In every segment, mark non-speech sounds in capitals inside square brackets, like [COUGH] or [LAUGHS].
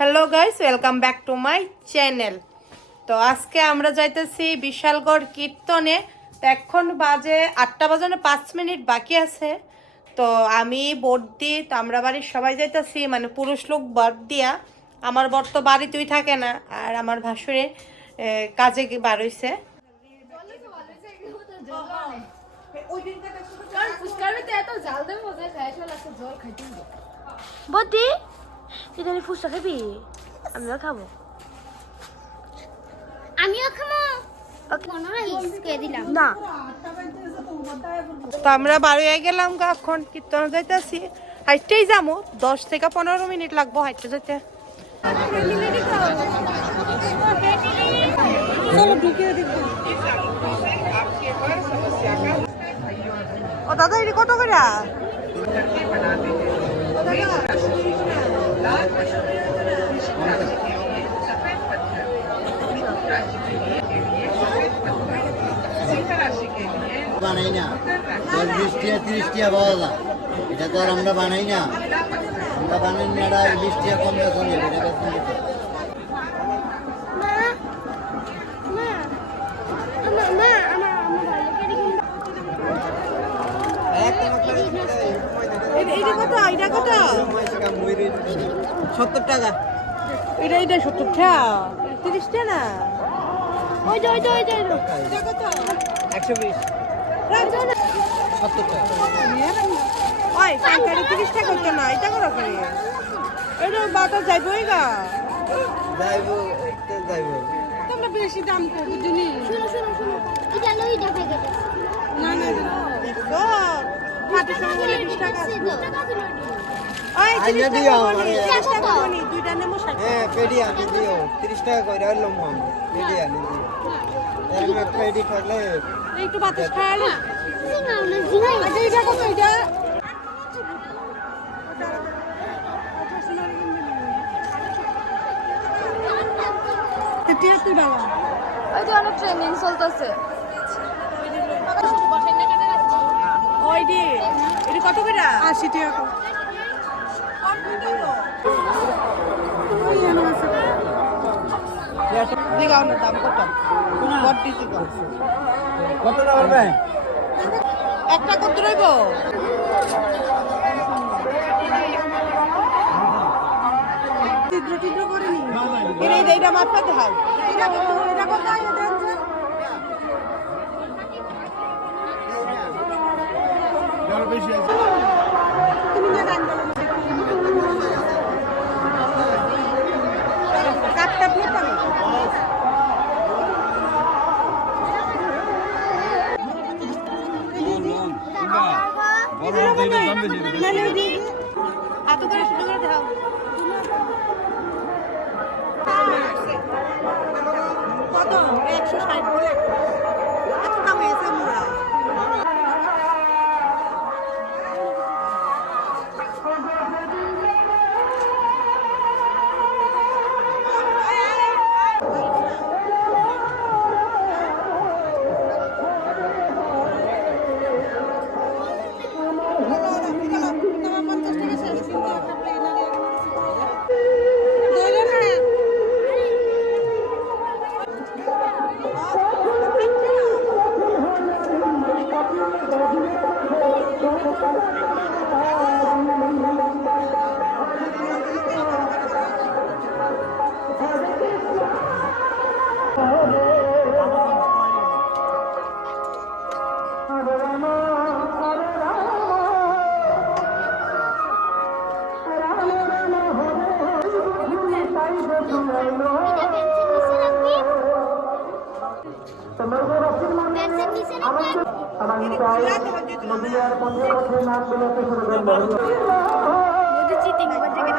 Hello guys welcome back to my channel তো আজকে আমরা যাইতেছি বিশালগড় কীর্তনে। এখন বাজে আটটা বাজানো পাঁচ মিনিট বাকি আছে। তো আমি বোট দিই তো আমরা বাড়ির সবাই যাইতেছি মানে পুরুষ লোক বাদ দিয়া। আমার বর তো বাড়িতেই থাকে না, আর আমার ভাসুরে কাজে বার হইছে। বদি এটা নিয়ে ফুচকা খাবি? আমিও খাব। আমিও হিসকে তো আমরা বাড়ি গেলাম গা, এখন কীর্তন যাইতেছি। হাইটেই যাব দশ থেকে পনেরো মিনিট লাগবো হাইটে যেতে ও দাদা এটি কত করে? বানাই না। দশ, বিশ টিয়া, তিরিশ টিয়া এটা তো আর আমরা বানাই না। আমরা বানাই না, এটা বিশ কম নেবে এটা এটা কত এটা কত? সত্তর টাকা। এটা এটা সত্তর টাকা? তিরিশ টাকা? না ওই যে ওই যে ওই যে এটা কত একশো বিশ। সত্তর টাকা। ওই কাঙ্কারি তিরিশ টাকা হতো না এটা করো করে এটা বাজার যাইবই গা। যাইব যাইব। তোমরা বেশি দাম করব জানি শুনো শুনো শুনো। এটা লই দেখে গেছে না না দেখো হাটের সঙ্গে বলে বিশ টাকা। আছে। টাকা দিল আইনা টাকা দিও আমারে। দুইটা টাকা। হ্যাঁ পেডি আনি দিও তিরিশ টাকা করে হইল মন পেডি আনি দিও এরকম পেডি থাকলে একটু বাতাস খায়ালে জিঙাও না জিঙাও আচ্ছা এটা কত এটা তিয়াত্তর টাকা ওই অনেক ট্রেনিং চলতেছে ওই দি এটা কত করে আশি টাকা দিগাও একটা কত রইব চিটিং বাজে কেন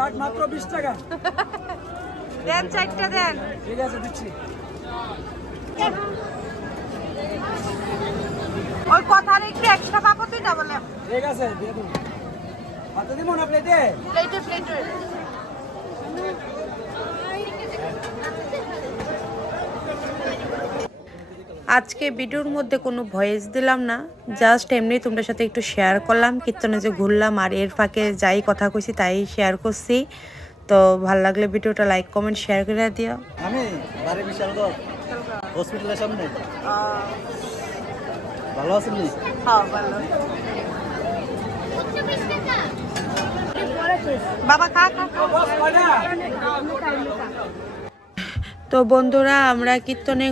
চাট মাত্র বিশ টাকা। [LAUGHS] দেন চারটা দেন। ঠিক আছে দিচ্ছি। ওই কথার একটু এক্সট্রা পাবো তুই না বলে। ঠিক আছে দিয়ে দেবো। হাতে দিব না প্লেটে প্লেটে প্লেটে আজকে ভিডিওর মধ্যে কোনো ভয়েস দিলাম না জাস্ট এমনি তোমাদের সাথে একটু শেয়ার করলাম কীর্তনে যে ঘুরলাম আর এর ফাঁকে যাই কথা কইছি তাই শেয়ার করছি। তো ভালো লাগলে ভিডিওটা লাইক কমেন্ট শেয়ার করে দিও। আমি বাড়ি বিশালগড় হসপিটালের সামনে। ভালো আছেন নি হ্যাঁ ভালো। বাবা খা খা খা। তো বন্ধুরা, আমরা কীর্তনে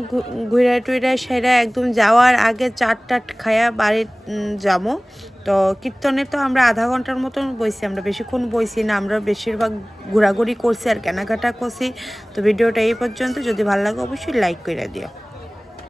ঘুরা টুইরা সেরা একদম যাওয়ার আগে চাট টাট খায়া বাড়ি যাব। তো কীর্তনে তো আমরা আধা ঘণ্টার মতন বইছি, আমরা বেশিক্ষণ বইছি না, আমরা বেশিরভাগ ঘোরাঘুরি করছি আর কেনাকাটা করছি। তো ভিডিওটা এই পর্যন্ত, যদি ভালো লাগে অবশ্যই লাইক করে দিও।